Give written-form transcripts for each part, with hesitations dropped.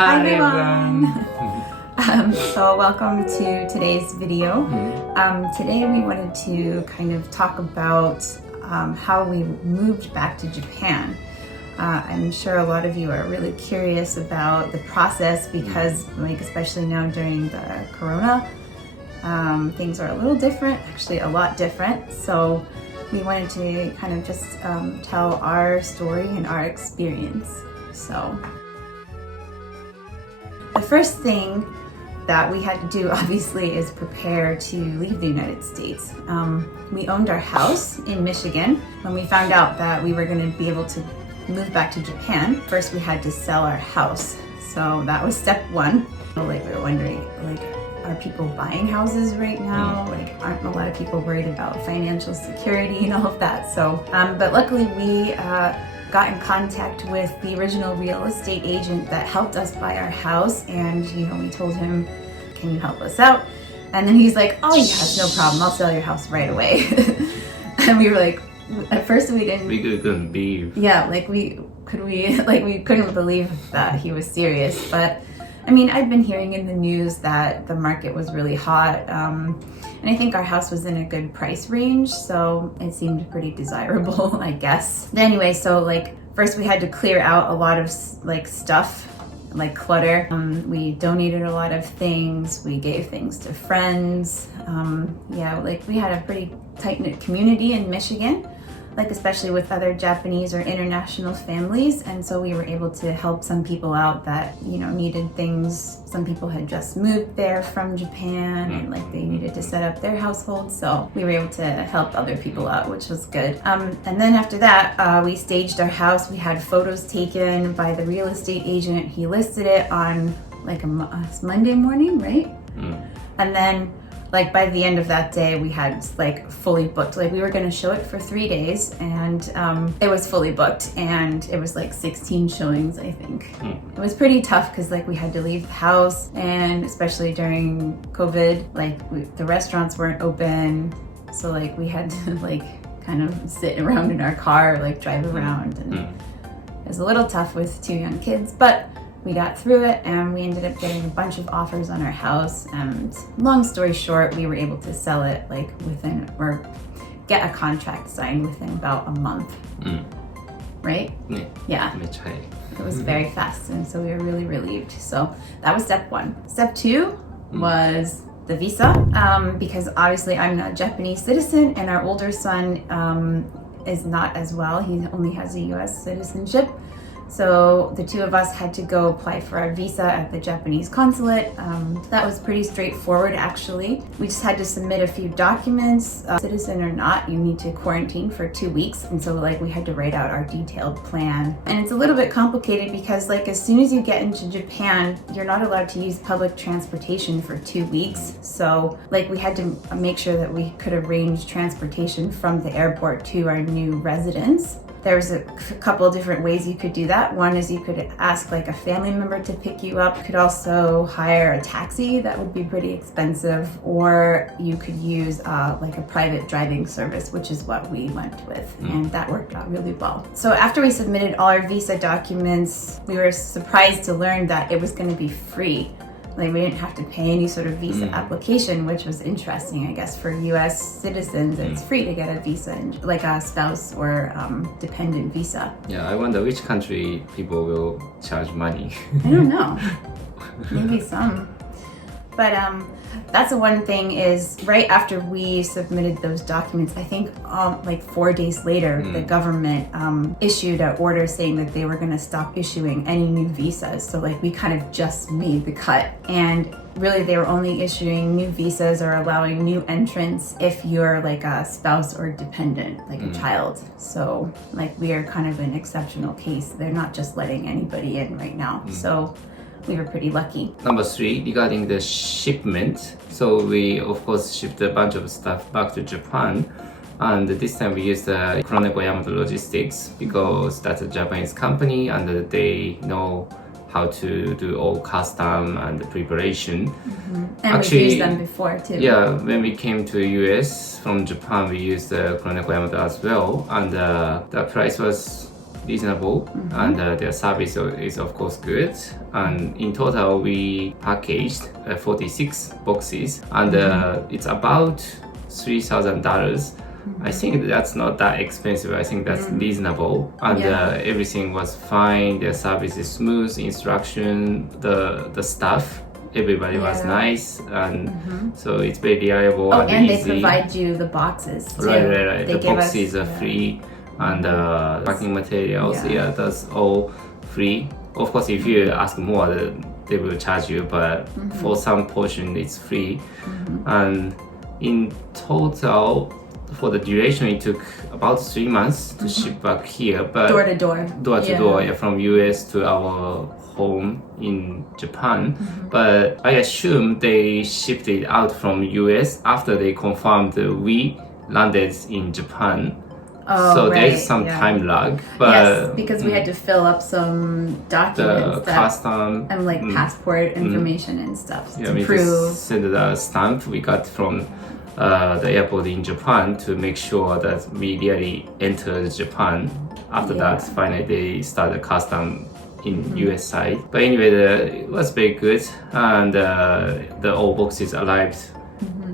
Hi everyone! So welcome to today's video. Today we wanted to kind of talk about how we moved back to Japan. I'm sure a lot of you are really curious about the process because especially now during the corona, things are a little different, actually a lot different. So we wanted to kind of just tell our story and our experience. So the first thing that we had to do obviously is prepare to leave the United States. We owned our house in Michigan. When we found out that we were going to be able to move back to Japan, first we had to sell our house. So that was step one. We were wondering, are people buying houses right now? Aren't a lot of people worried about financial security and all of that? So, but luckily we got in contact with the original real estate agent that helped us buy our house, and we told him, can you help us out? And then he's like, oh yes, no problem, I'll sell your house right away. And we were like, at first we couldn't believe. Yeah, we couldn't believe that he was serious. But I mean, I've been hearing in the news that the market was really hot, and I think our house was in a good price range, so it seemed pretty desirable, I guess. But anyway, so first we had to clear out a lot of stuff, clutter. We donated a lot of things, we gave things to friends. We had a pretty tight-knit community in Michigan, especially with other Japanese or international families, and so we were able to help some people out that needed things. Some people had just moved there from Japan and they needed to set up their household, so we were able to help other people out, which was good. And then after that, we staged our house. We had photos taken by the real estate agent. He listed it on a Monday morning, right? And then by the end of that day, we had fully booked. We were going to show it for 3 days, and it was fully booked, and it was 16 showings, I think. It was pretty tough because we had to leave the house, and especially during COVID, the restaurants weren't open, so we had to kind of sit around in our car, drive around, and it was a little tough with 2 young kids, but we got through it, and we ended up getting a bunch of offers on our house, and long story short, we were able to sell it or get a contract signed within about a month. Right? Yeah. It was very fast, and so we were really relieved. So that was step one. Step two was the visa, because obviously I'm not a Japanese citizen, and our older son is not as well. He only has a US citizenship. So the two of us had to go apply for our visa at the Japanese consulate. That was pretty straightforward, actually. We just had to submit a few documents. Citizen or not, you need to quarantine for 2 weeks. And so we had to write out our detailed plan. And it's a little bit complicated because as soon as you get into Japan, you're not allowed to use public transportation for 2 weeks. So we had to make sure that we could arrange transportation from the airport to our new residence. There's a couple of different ways you could do that. One is you could ask a family member to pick you up. You could also hire a taxi. That would be pretty expensive. Or you could use a private driving service, which is what we went with. And that worked out really well. So after we submitted all our visa documents, we were surprised to learn that it was going to be free. We didn't have to pay any sort of visa application, which was interesting. I guess for US citizens, it's free to get a visa, a spouse or dependent visa. Yeah, I wonder which country people will charge money. I don't know. Maybe some. But that's the one thing is right after we submitted those documents, I think 4 days later, the government issued an order saying that they were going to stop issuing any new visas. So we kind of just made the cut. And really they were only issuing new visas or allowing new entrants if you're a spouse or dependent, a child. So we are kind of an exceptional case. They're not just letting anybody in right now. So we were pretty lucky. Number 3, regarding the shipment. So we, of course, shipped a bunch of stuff back to Japan. And this time we used Kuroneko Yamato Logistics because that's a Japanese company and they know how to do all custom and preparation. And actually, we've used them before too. Yeah, when we came to US from Japan, we used Kuroneko Yamato as well. And the price was reasonable, and their service is of course good. And in total, we packaged 46 boxes, and it's about $3,000. I think that's not that expensive. I think that's reasonable, and everything was fine. Their service is smooth, instruction, the staff, everybody was nice, and so it's very reliable and easy. They provide you the boxes too. Right. They The give boxes us, are free, and packing materials, that's all free. Of course, if you ask more, they will charge you, but for some portion, it's free. And in total, for the duration, it took about 3 months to ship back here, but door to door, from US to our home in Japan. But I assume they shipped it out from US after they confirmed we landed in Japan. So there's some time lag, but yes, because we had to fill up some documents, the custom and like passport information and stuff to we prove. just sent the stamp we got from the airport in Japan to make sure that we really entered Japan. After that, finally they started custom in US side. But anyway, it was very good, and the all boxes arrived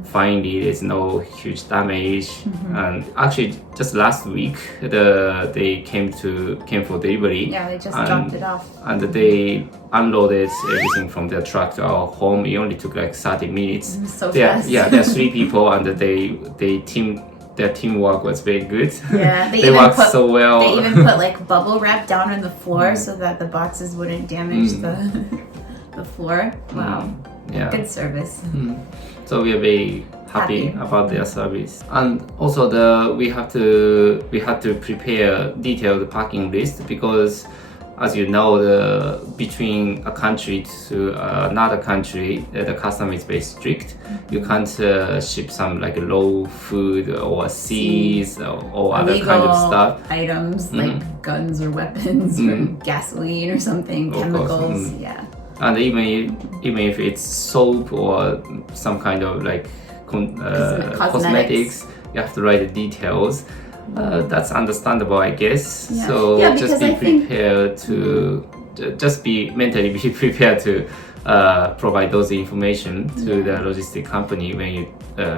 finally. There's no huge damage, and actually just last week they came for delivery. Yeah, they just dropped it off, and they unloaded everything from their truck to our home. It only took like 30 minutes. So fast. Yeah, there are 3 people, and their teamwork was very good. Yeah, they worked so well. They even put like bubble wrap down on the floor so that the boxes wouldn't damage the floor. Wow. Yeah. Good service. So we are very happy about their service. And also we had to prepare detailed packing list, because as you know, between a country to another country, the custom is very strict. You can't ship some like raw food or seeds or other kind of stuff. Items like guns or weapons or gasoline or something, chemicals. Yeah. And even if it's soap or some kind of like cosmetics, you have to write the details. That's understandable, I guess. Yeah. So just be prepared to be mentally prepared to provide those information to the logistic company when you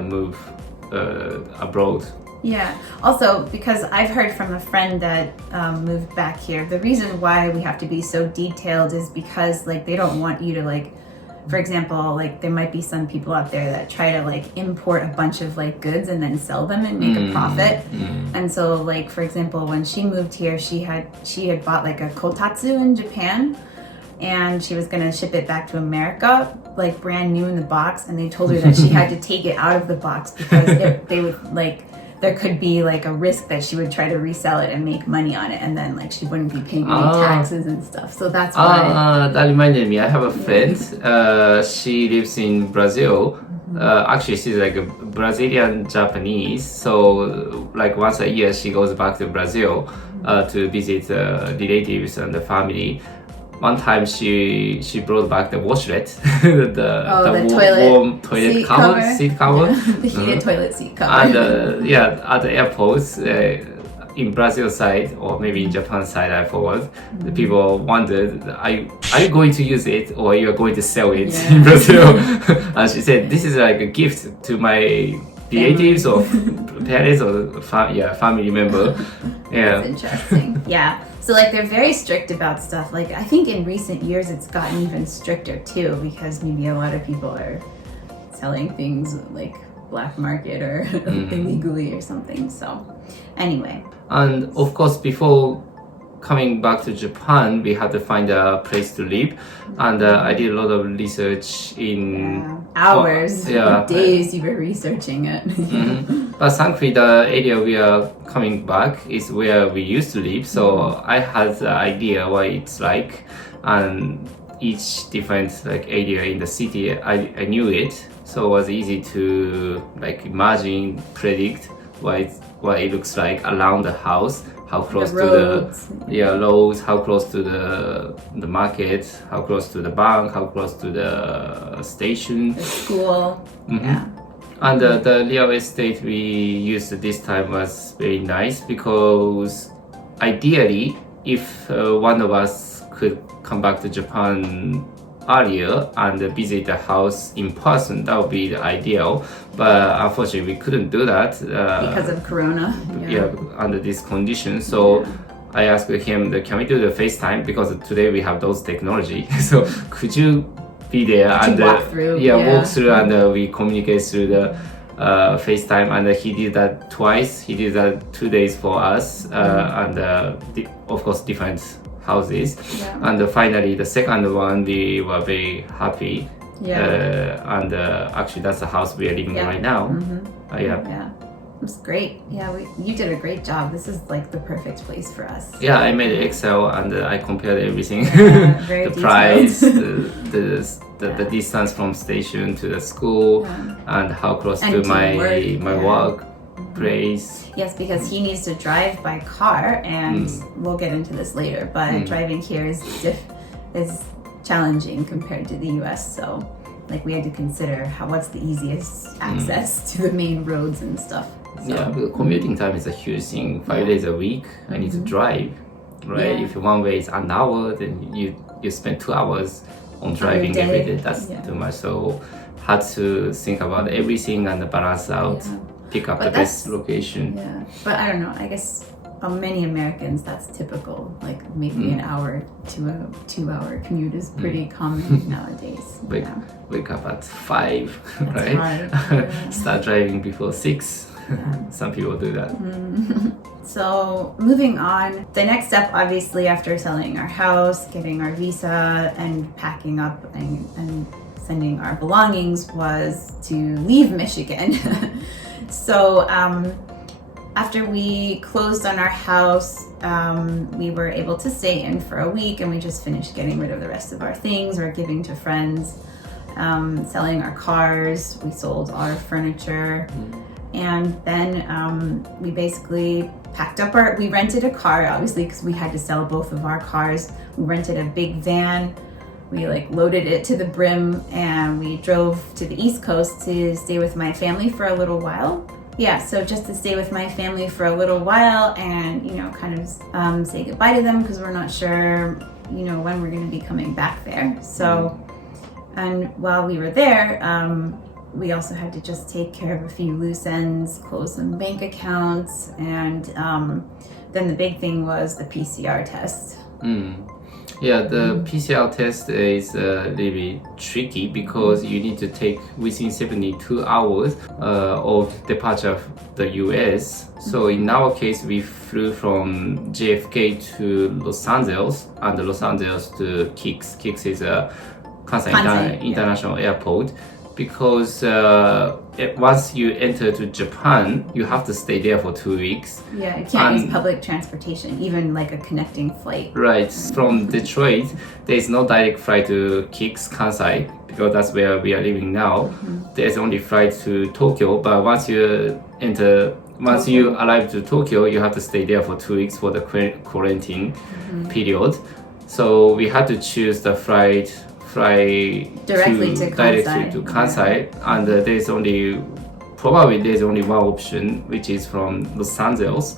move abroad. Yeah. Also, because I've heard from a friend that moved back here, the reason why we have to be so detailed is because like they don't want you to like, for example, like there might be some people out there that try to like import a bunch of like goods and then sell them and make a profit. And so like, for example, when she moved here, she had bought like a kotatsu in Japan, and she was gonna ship it back to America, like brand new in the box, and they told her that she had to take it out of the box because they would like, there could be like a risk that she would try to resell it and make money on it, and then like she wouldn't be paying any taxes and stuff. So that's why. That reminded me. I have a friend. She lives in Brazil. Actually, she's like a Brazilian Japanese. So like once a year, she goes back to Brazil to visit relatives and the family. One time she brought back the washlet, the toilet warm toilet seat cover, the heated toilet seat cover. And at the airports in Brazil side, or maybe in Japan side, I forgot. The people wondered, are you going to use it, or you are going to sell it in Brazil? And she said, this is like a gift to my relatives or parents or family member. Yeah, that's interesting. Yeah. So like they're very strict about stuff. Like I think in recent years it's gotten even stricter too, because maybe a lot of people are selling things like black market or illegally or something. So anyway. And of course, before coming back to Japan, we had to find a place to live, and I did a lot of research in hours, days you were researching it. But thankfully, the area we are coming back is where we used to live, so I had the idea what it's like, and each different like area in the city, I knew it, so it was easy to like imagine, predict what it looks like around the house. How close to the roads, how close to the market, how close to the bank, how close to the station, the school. Yeah. And the real estate we used this time was very nice, because ideally if one of us could come back to Japan earlier and visit the house in person, that would be the ideal. But unfortunately, we couldn't do that because of Corona. Under this condition. So I asked him, can we do the FaceTime? Because today we have those technology. So could you be there and walk through? Walk through, and we communicate through the FaceTime, and he did that twice. He did that 2 days for us, and of course different houses. And finally, the second one, we were very happy. And actually, that's the house we are living in right now. It was great. You did a great job. This is like the perfect place for us. I made Excel and I compared everything. Very the price, the distance from station to the school, and how close to my work place. Yes, because he needs to drive by car, and we'll get into this later, but driving here is challenging compared to the US. So like we had to consider what's the easiest access to the main roads and stuff. So. Commuting time is a huge thing. 5 days a week, I need to drive, right? If one way is an hour, then you spend 2 hours on driving every day. That's too much. So had to think about everything and balance out, pick up the best location. But I don't know, I guess many Americans, that's typical. Like maybe an hour to a 2 hour commute is pretty common nowadays. Wake up at 5, right? Start driving before 6. Some people do that. So moving on, the next step, obviously, after selling our house, getting our visa, and packing up and sending our belongings, was to leave Michigan. So after we closed on our house, we were able to stay in for a week, and we just finished getting rid of the rest of our things or giving to friends, selling our cars. We sold our furniture. And then we basically packed up we rented a car, obviously, because we had to sell both of our cars. We rented a big van. We loaded it to the brim, and we drove to the East Coast to stay with my family for a little while. So just to stay with my family for a little while and, kind of say goodbye to them, because we're not sure, when we're going to be coming back there. So, and while we were there, we also had to just take care of a few loose ends, close some bank accounts, and then the big thing was the PCR test. The PCR test is really tricky because you need to take within 72 hours of departure of the US. So in our case, we flew from JFK to Los Angeles, and Los Angeles to Kix. Kix is a Kansai International Airport. Because once you enter to Japan, you have to stay there for 2 weeks. You can't use public transportation, even a connecting flight. Right. From Detroit, there is no direct flight to Kix, Kansai, because that's where we are living now. There's only flight to Tokyo, but once you arrive to Tokyo, you have to stay there for 2 weeks for the quarantine period. So we had to choose the fly directly to Kansai, and there's only one option, which is from Los Angeles.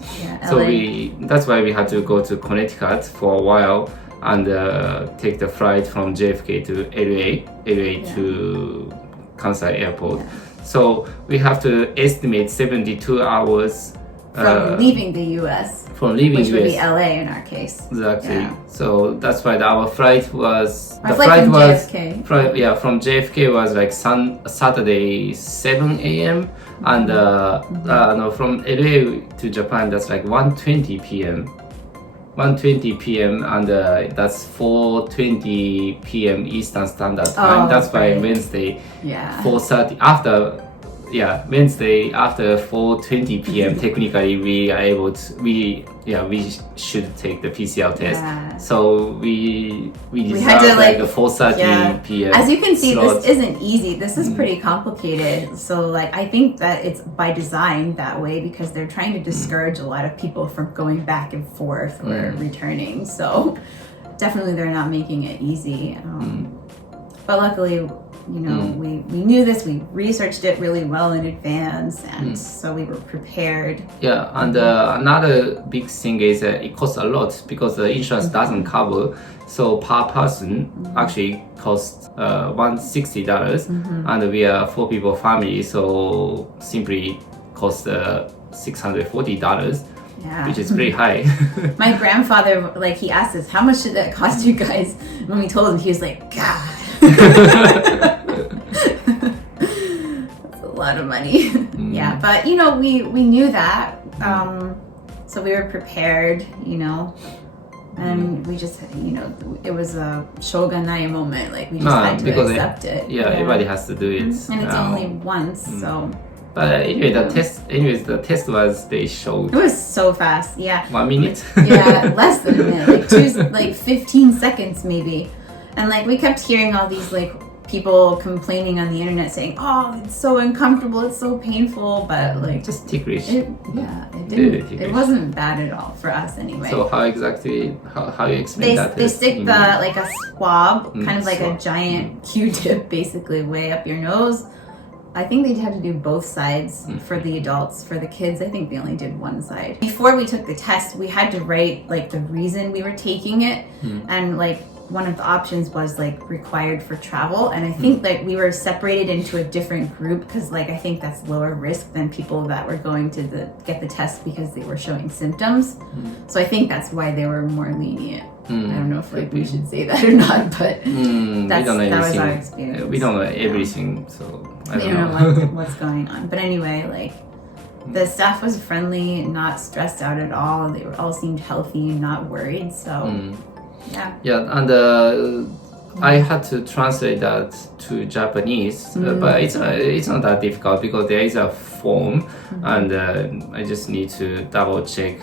So that's why we had to go to Connecticut for a while and take the flight from JFK to LA to Kansai Airport. So we have to estimate 72 hours from leaving the US. Which would be LA in our case. Exactly. So that's why our flight was... JFK. From JFK was Saturday 7 a.m. And from LA to Japan, that's 1:20 p.m. 1:20 p.m. and that's 4:20 p.m. Eastern Standard Time. That's why Wednesday 4:30 after... Wednesday after 4:20 p.m. technically we are able to we should take the PCR test. So we had to the 4:30 p.m. As you can see, slot. This isn't easy. This is pretty complicated. So I think that it's by design that way because they're trying to discourage a lot of people from going back and forth or returning. So definitely they're not making it easy. But luckily You know, we knew this, we researched it really well in advance, and so we were prepared. Yeah, and another big thing is it costs a lot because the insurance doesn't cover. So per person actually costs $160, and we are 4 people family, so simply costs $640. Yeah. Which is pretty high. My grandfather, like, he asked us, how much did that cost you guys? When we told him, he was like, God. That's a lot of money. Yeah, but, you know, we knew that. So we were prepared, you know. And we just, you know, it was a shogunai moment. Like, we just had to accept it. Yeah, everybody has to do it. And it's only once, so... But anyway, the test was, they showed. It was so fast, yeah. 1 minute? Yeah, less than a minute, like 15 seconds maybe. And like we kept hearing all these like people complaining on the internet saying, oh, it's so uncomfortable, it's so painful, but like... Just ticklish. It didn't. It wasn't bad at all for us anyway. So how exactly, how you explain that? They stick like a swab, kind of like a giant Q-tip basically way up your nose. I think they had to do both sides for the adults. For the kids, I think they only did one side. Before we took the test, we had to write like the reason we were taking it, and like one of the options was like required for travel, and I think that we were separated into a different group because like I think that's lower risk than people that were going to get the test because they were showing symptoms. So I think that's why they were more lenient. I don't know if like we should say that or not, but that was our experience. We don't know everything, so I don't know what's going on. But anyway, like the staff was friendly, not stressed out at all. They all seemed healthy and not worried. So yeah, and I had to translate that to Japanese, but it's not that difficult because there is a form, and I just need to double check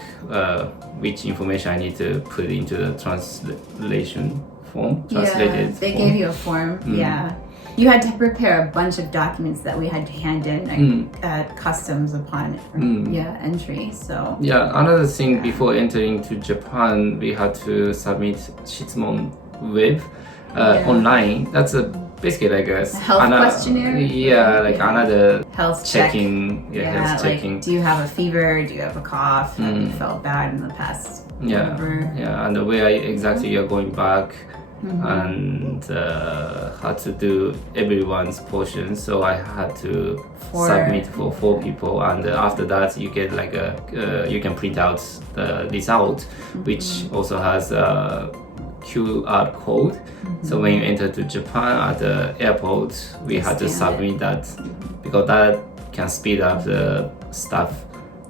which information I need to put into the translation form. They gave you a form. Yeah, you had to prepare a bunch of documents that we had to hand in at customs upon entry. So another thing before entering to Japan, we had to submit Shitsumon web online. That's basically like a health questionnaire. Yeah, like another health checking. Health like, checking. Do you have a fever? Do you have a cough? Have you felt bad in the past? And where exactly you're going back, and had to do everyone's portion. So I had to submit for 4 people, and after that you get like you can print out the result, which also has a QR code. So when you enter to Japan at the airport, we had to submit that because that can speed up the stuff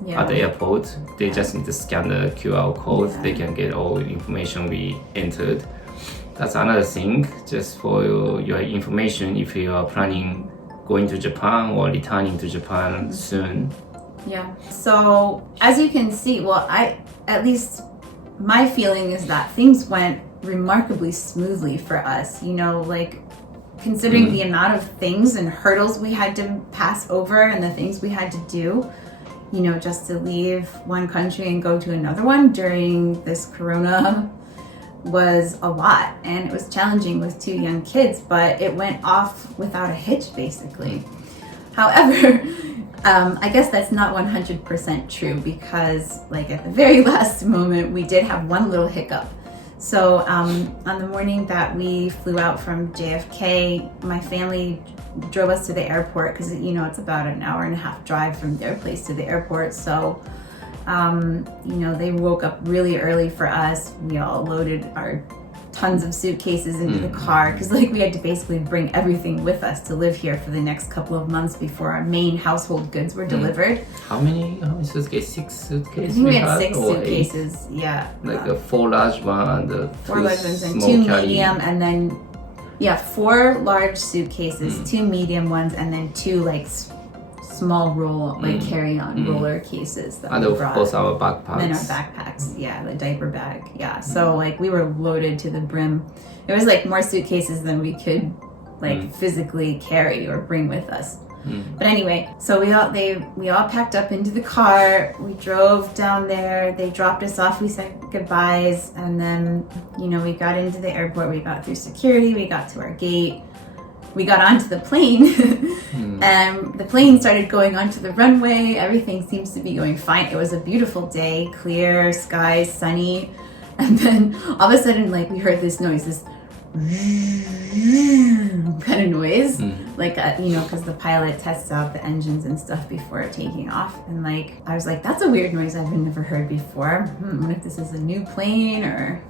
at the airport. They just need to scan the QR code. They can get all the information we entered. That's another thing, just for your information if you are planning going to Japan or returning to Japan soon. Yeah. So as you can see, at least my feeling is that things went remarkably smoothly for us, you know, like considering the amount of things and hurdles we had to pass over and the things we had to do, you know, just to leave one country and go to another one during this corona was a lot, and it was challenging with 2 young kids, but it went off without a hitch basically. However, I guess that's not 100% true because like at the very last moment we did have one little hiccup. So on the morning that we flew out from JFK, my family drove us to the airport because, you know, it's about an hour and a half drive from their place to the airport. So, you know, they woke up really early for us. We all loaded our tons of suitcases into the car because like we had to basically bring everything with us to live here for the next couple of months before our main household goods were delivered. How many suitcases? 6 suitcases? I think we had 6 suitcases, 8? Yeah. Like a 4 large one and 4 large ones and 2 medium, and then 4 large suitcases, 2 medium ones, and then 2 like small carry-on roller cases that we brought. Of course our backpacks. And then our backpacks, the diaper bag, So like we were loaded to the brim. It was like more suitcases than we could like physically carry or bring with us. But anyway, so we all packed up into the car. We drove down there. They dropped us off. We said goodbyes, and then, you know, we got into the airport. We got through security. We got to our gate. we got onto the plane and the plane started going onto the runway. Everything seems to be going fine. It was a beautiful day, clear skies, sunny. And then all of a sudden, like, we heard this noise, this kind of noise, like, because the pilot tests out the engines and stuff before taking off. And like, I was like, that's a weird noise I've never heard before. What if this is a new plane or,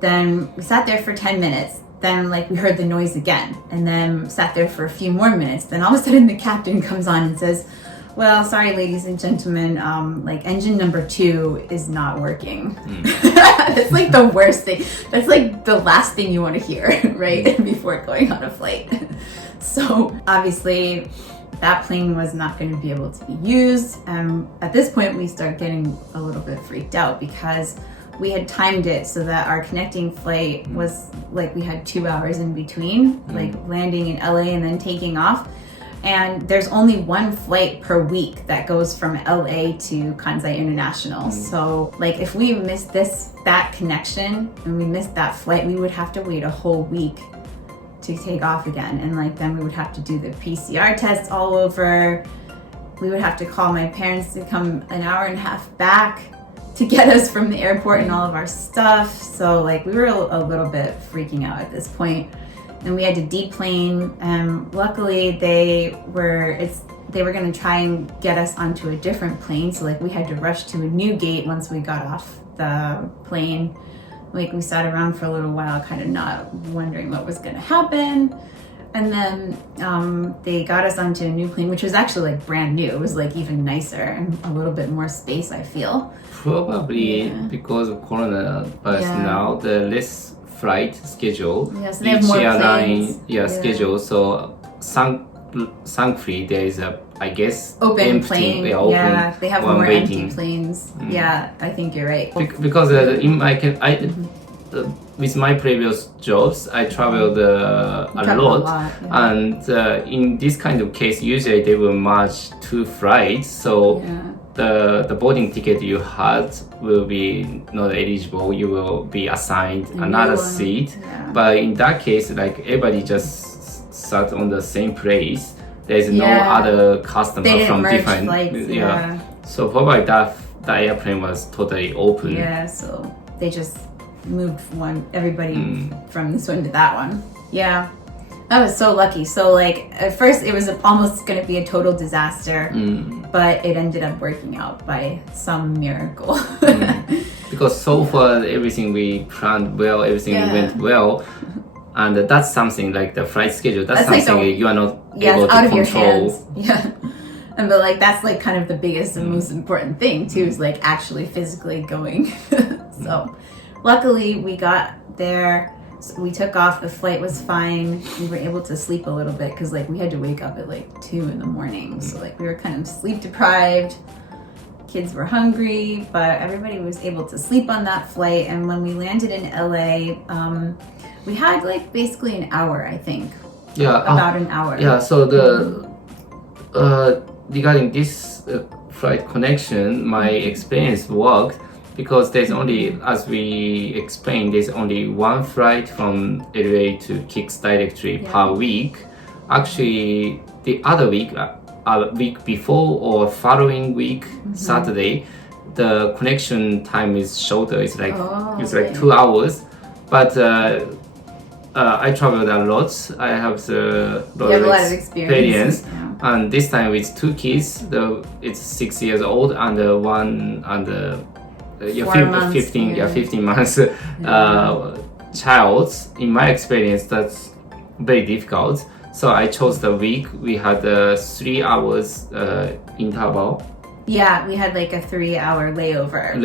Then we sat there for 10 minutes. Then like we heard the noise again and then sat there for a few more minutes. Then all of a sudden the captain comes on and says, well, sorry, ladies and gentlemen, like engine number 2 is not working. That's like the worst thing. That's like the last thing you want to hear, right? Before going on a flight. So obviously that plane was not going to be able to be used. At this point, we start getting a little bit freaked out because we had timed it so that our connecting flight was like we had 2 hours in between, like landing in LA and then taking off. And there's only one flight per week that goes from LA to Kansai International. So like if we missed that connection and we missed that flight, we would have to wait a whole week to take off again. And like then we would have to do the PCR test all over. We would have to call my parents to come an hour and a half back to get us from the airport and all of our stuff. So like we were a little bit freaking out at this point. And we had to deplane. Luckily, they were going to try and get us onto a different plane. So like we had to rush to a new gate once we got off the plane. Like we sat around for a little while, kind of not wondering what was going to happen. And then they got us onto a new plane, which was actually like brand new. It was like even nicer and a little bit more space, I feel. Probably because of coronavirus now, the less flight schedule. Yeah, so they have more airline planes. schedule. So thankfully there is a, I guess, open empty, plane. They have more empty planes. Yeah, I think you're right. Because in my with my previous jobs, I traveled a lot. And in this kind of case, usually they will merge 2 flights. So the boarding ticket you had will be not eligible. You will be assigned another seat. But in that case, like everybody just sat on the same place. There's no other customer from different flights. So probably that airplane was totally open. Yeah, so they just moved everybody from this one to that one. Yeah, I was so lucky. So like at first it was almost going to be a total disaster, but it ended up working out by some miracle. Because so far everything we planned well, everything went well, and that's something like the flight schedule. That's something like you are not able to control. But like that's like kind of the biggest and most important thing too, is like actually physically going. So luckily we got there, so we took off, the flight was fine. We were able to sleep a little bit because like we had to wake up at like 2 in the morning. So like we were kind of sleep deprived, kids were hungry, but everybody was able to sleep on that flight. And when we landed in LA, we had like basically an hour, I think. About an hour. So regarding this flight connection, my experience worked because there's only, as we explained, there's only one flight from LA to Kix directly per week. Actually, the other week, a week before or following week, Saturday, the connection time is shorter. It's like like 2 hours. But I traveled a lot. I have a lot of experience. And this time with 2 kids, it's 6 years old and one and 15 months child. In my experience, that's very difficult. So I chose the week. We had 3 hours interval. Yeah, we had like a 3-hour layover.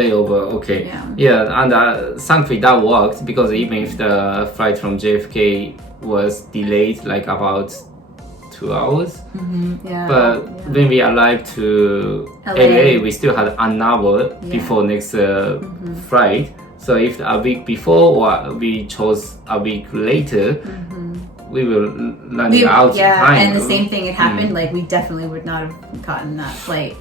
Okay. And thankfully that worked, because even if the flight from JFK was delayed like about 2 hours, but when we arrived to LA, we still had an hour before next flight. So if a week before or we chose a week later, we will run out of time. And the same thing had happened. Like we definitely would not have gotten that flight.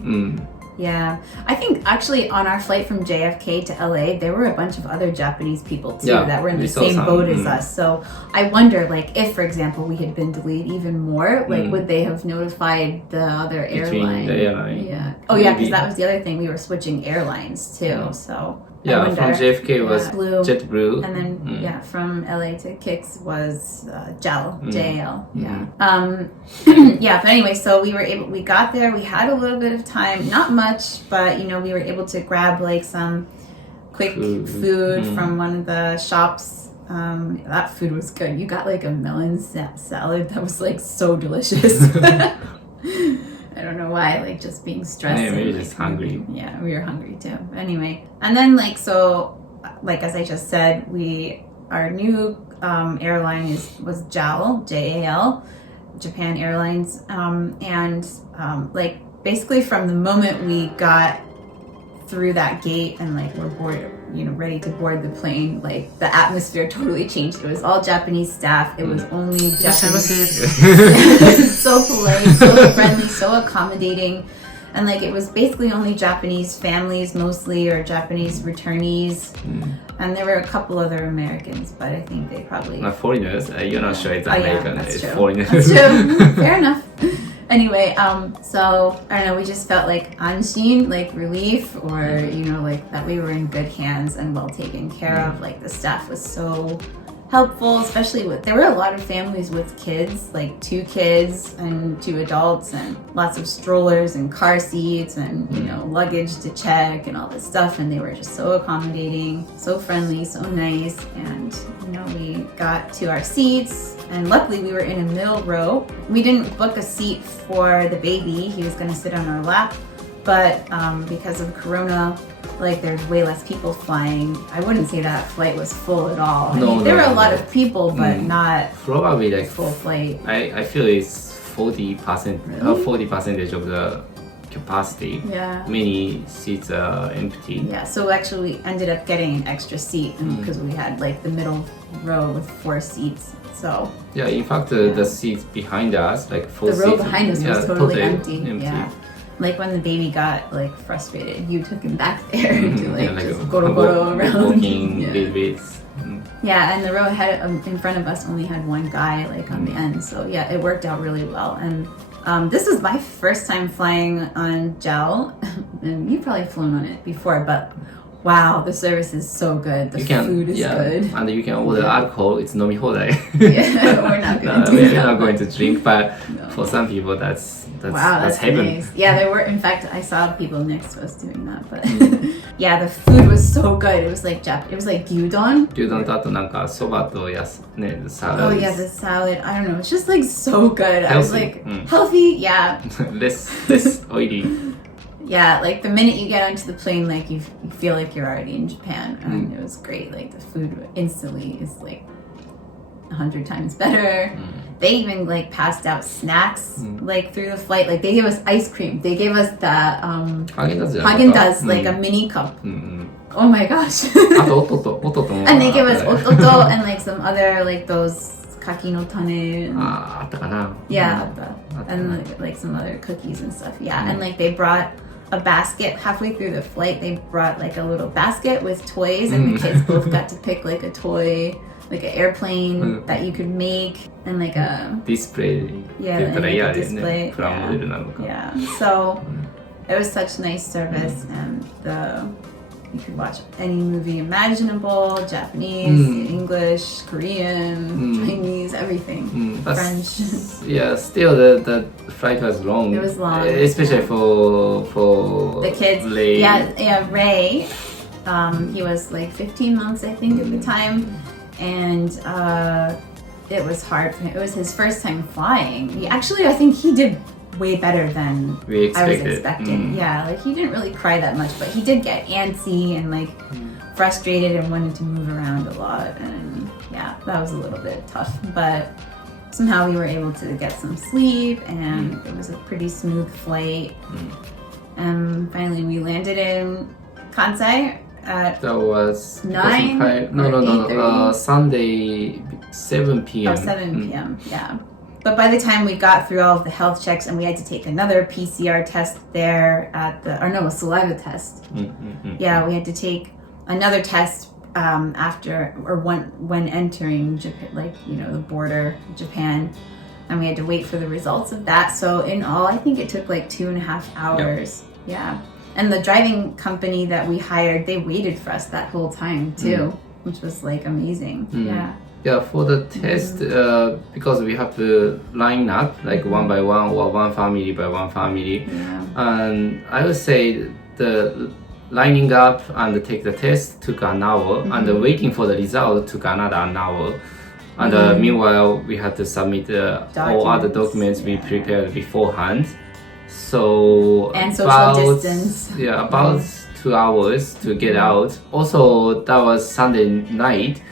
Yeah, I think actually on our flight from JFK to LA, there were a bunch of other Japanese people too that were in the same boat as us. So I wonder, like, if, for example, we had been delayed even more, like, would they have notified the other airline? The airline. Yeah. Oh, yeah, because that was the other thing. We were switching airlines too. So yeah, from JFK was Blue. JetBlue, and then from LA to Kix was JAL. JAL. Yeah. Yeah. But anyway, so we got there. We had a little bit of time, not much, but we were able to grab like some quick food from one of the shops. That food was good. You got like a melon salad that was like so delicious. I don't know why, like just being stressed. Yeah, we were just hungry. Yeah, we were hungry too. But anyway, and then as I just said, our new airline was JAL, JAL, Japan Airlines, and basically from the moment we got through that gate and we're boarded, ready to board the plane, the atmosphere totally changed. It was all Japanese staff. It was only Japanese. So polite, so friendly, so accommodating. And it was basically only Japanese families mostly, or Japanese returnees. And there were a couple other Americans, but I think they probably... foreigners. You're not sure it's American. Yeah, it's true. Foreigners. That's true. Fair enough. Anyway, so I don't know, we just felt anshin, relief, or that we were in good hands and well taken care of. The staff was so helpful, especially there were a lot of families with kids, 2 kids and 2 adults, and lots of strollers and car seats and luggage to check and all this stuff, and they were just so accommodating, so friendly, so nice. And we got to our seats, and luckily we were in a middle row. We didn't book a seat for the baby. He was going to sit on our lap, but because of Corona, there's way less people flying. I wouldn't say that flight was full at all. There were a lot of people, but not probably full flight. I feel it's 40%, Really? 40% of the capacity. Yeah. Many seats are empty. Yeah, so actually we ended up getting an extra seat because we had the middle row with 4 seats. So yeah, in fact, the seats behind us, 4 the seats, row behind us was totally empty. empty. Yeah. When the baby got frustrated, you took him back there to just go go around. Walking Yeah. little bit. Yeah, and the row ahead in front of us only had one guy on the end. So yeah, it worked out really well. And this was my first time flying on JAL, and you've probably flown on it before, but wow, the service is so good. The food is good. And you can order alcohol. It's nomihodai. Yeah, we're not going to do that. We're not going to drink, but for some people that's heaven. Nice. Yeah, there were. In fact, I saw people next to us doing that. But yeah, the food was so good. It was it was like gyudon. 牛丼とあとそばとsalad. Oh yeah, the salad. I don't know. It's just so good. I was Healthy. Healthy. Yeah. less oily. Yeah, the minute you get onto the plane, you feel like you're already in Japan, and it was great. The food instantly is 100 times better. They even passed out snacks through the flight. They gave us ice cream. They gave us the Haagen-Dazs, a mini cup. Oh my gosh. あとオトトも And they gave us ototo and some other those kaki no tane. あったかな Yeah, and some other cookies and stuff. Yeah, and they brought a basket halfway through the flight. They brought a little basket with toys, and the kids both got to pick a toy, an airplane that you could make, and a ディスプレイ yeah, たら嫌で display. プラモデルなのか Yeah, so it was such nice service, and you could watch any movie imaginable, Japanese, English, Korean, Chinese, everything, French. Yeah, still the flight was long. It was long. Especially for The kids. Ray. Yeah, Ray. He was 15 months, I think, at the time, and it was hard for him. It was his first time flying. I think he did way better than I was expecting. Yeah, he didn't really cry that much, but he did get antsy and frustrated and wanted to move around a lot, and yeah, that was a little bit tough, but somehow we were able to get some sleep, and it was a pretty smooth flight. And finally we landed in Kansai at That was 9 no, or 8:30? Sunday 7 p.m. 7 p.m. Yeah. But by the time we got through all of the health checks and we had to take another PCR test there a saliva test. Yeah, we had to take another test when entering Japan, the border, Japan. And we had to wait for the results of that. So in all, I think it took like 2.5 hours. Yep. Yeah. And the driving company that we hired, they waited for us that whole time too, which was like amazing. Yeah. Yeah, for the test, because we have to line up like one by one or one family by one family. Yeah. And I would say the lining up and take the test took an hour, and waiting for the result took an hour. And meanwhile, we had to submit all other documents we prepared beforehand. So and social distance. Yeah, about 2 hours to get out. Also, that was Sunday night.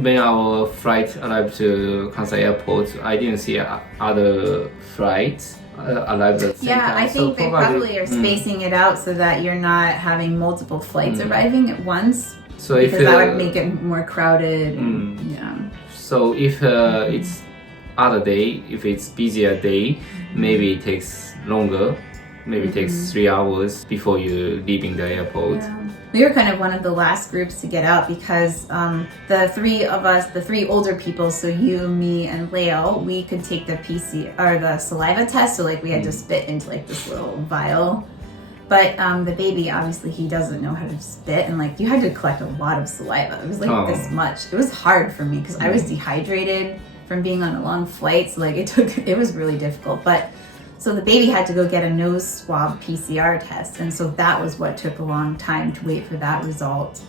When our flight arrived to Kansai Airport, I didn't see other flights arrived at the same time. Yeah, I think they probably are spacing it out so that you're not having multiple flights arriving at once. So because that would make it more crowded. Yeah. So if it's other day, if it's busier day, maybe it takes longer. Maybe it takes 3 hours before you're leaving the airport. Yeah. We were kind of one of the last groups to get out because the three of us, the three older people, so you, me, and Leo, we could take the the saliva test. So like we had to spit into like this little vial. But the baby, obviously, he doesn't know how to spit, and like you had to collect a lot of saliva. It was like this much. It was hard for me because I was dehydrated from being on a long flight. So like it was really difficult. But so the baby had to go get a nose swab PCR test, and so that was what took a long time to wait for that result.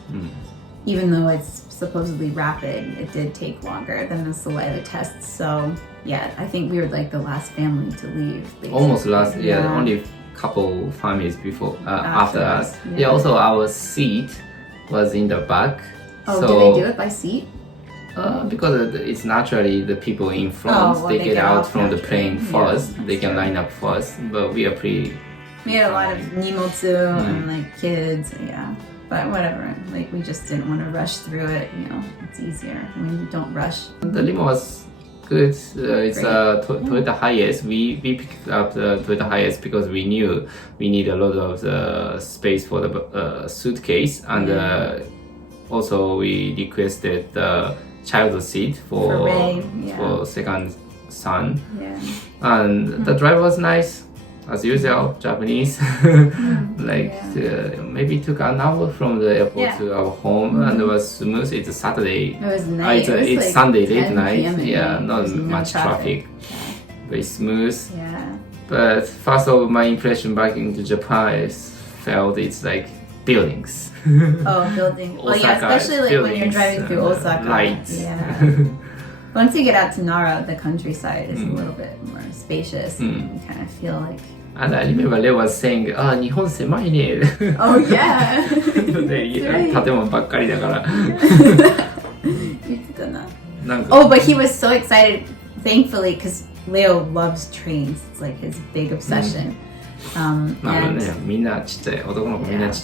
Even though it's supposedly rapid, it did take longer than the saliva test. So yeah, I think we were like the last family to leave. Basically. Almost last, only couple families before after us. Yeah, also our seat was in the back. Oh, so, did they do it by seat? Because it's naturally the people in front, they get out from the plane first, they can line up first, but we are pretty... We had a lot of nimotsu and like kids, but whatever, like we just didn't want to rush through it, it's easier when you don't rush. The limo was good. It's a Toyota Hiace. We picked up the Toyota Hiace because we knew we need a lot of space for the suitcase, and also we requested the child seat for second son. Yeah. And the driver was nice, as usual, Japanese. Maybe took an hour from the airport to our home, and it was smooth. It's a Saturday. It was nice. It's like Sunday late night. Yeah, not much traffic. Very smooth. Yeah. But first of all, my impression back into Japan is felt it's like buildings. Buildings. Well, especially like when you're driving through Osaka. Lights. Yeah. Once you get out to Nara, the countryside is a little bit more spacious. And you kind of feel like. And I remember Leo was saying, 日本狭いね. Oh yeah. 建物ばっかりだから。Oh, but he was so excited, thankfully, because Leo loves trains. It's like his big obsession. But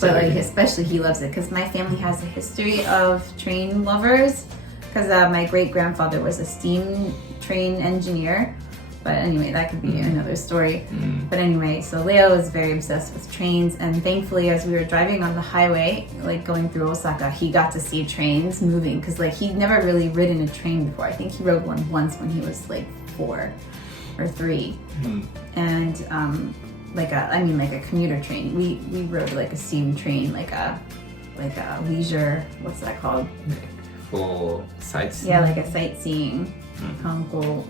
like especially he loves it because my family has a history of train lovers because my great-grandfather was a steam train engineer. But anyway, that could be another story. But anyway, so Leo is very obsessed with trains, and thankfully as we were driving on the highway, like going through Osaka, he got to see trains moving because like he'd never really ridden a train before. I think he rode one once when he was like 4 or 3. And like a commuter train. We rode like a steam train, like a leisure, what's that called? For sightseeing. Yeah, like a sightseeing Hanko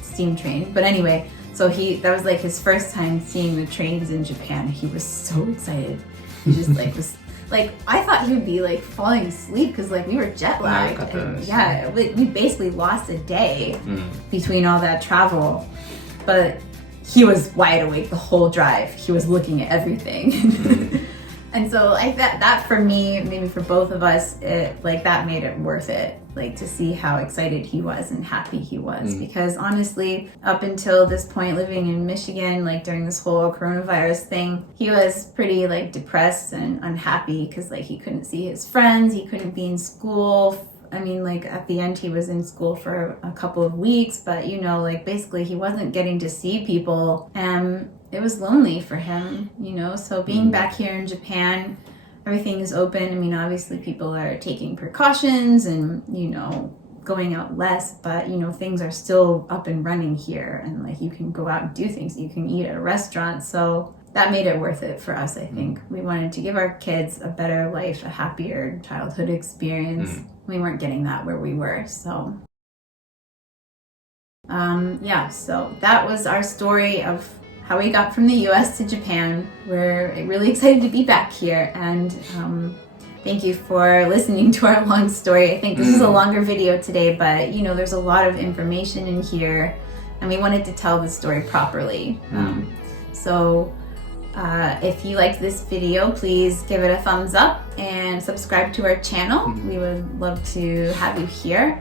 steam train. But anyway, so that was like his first time seeing the trains in Japan. He was so excited. He just like was like, I thought he would be like falling asleep because like we were jet lagged. And, we basically lost a day between all that travel. But he was wide awake the whole drive. He was looking at everything. And so like that for me, maybe for both of us, that made it worth it. Like to see how excited he was and happy he was. Because honestly, up until this point, living in Michigan, like during this whole coronavirus thing, he was pretty like depressed and unhappy because like he couldn't see his friends, he couldn't be in school I mean, like at the end he was in school for a couple of weeks, but you know, like basically he wasn't getting to see people and it was lonely for him, you know. So being back here in Japan, everything is open. I mean, obviously people are taking precautions and, you know, going out less, but you know, things are still up and running here, and like you can go out and do things, you can eat at a restaurant. So that made it worth it for us. I think we wanted to give our kids a better life, a happier childhood experience. We weren't getting that where we were. So yeah, so that was our story of how we got from the US to Japan. We're really excited to be back here, and thank you for listening to our long story. I think this is a longer video today, but you know, there's a lot of information in here and we wanted to tell the story properly. So if you liked this video, please give it a thumbs up and subscribe to our channel. We would love to have you here.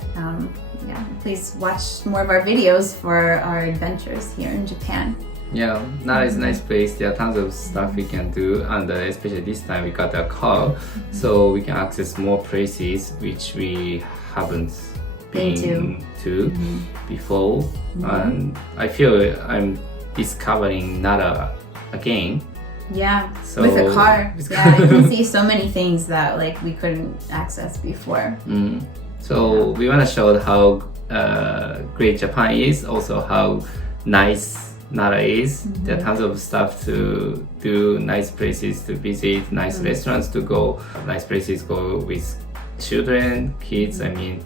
Yeah, please watch more of our videos for our adventures here in Japan. Yeah, Nara is a nice place. There are tons of stuff we can do, and especially this time we got a car, so we can access more places which we haven't been to before. And I feel I'm discovering Nara again. Yeah, so, with a car. Yeah, you can see so many things that like we couldn't access before. So we want to show how great Japan is, also how nice Nara is. There are tons of stuff to do, nice places to visit, nice restaurants to go, nice places go with children, kids. I mean,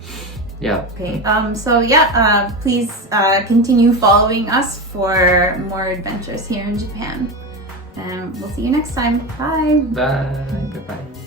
yeah. Okay. So yeah, please continue following us for more adventures here in Japan. And we'll see you next time. Bye. Bye. Bye. Bye.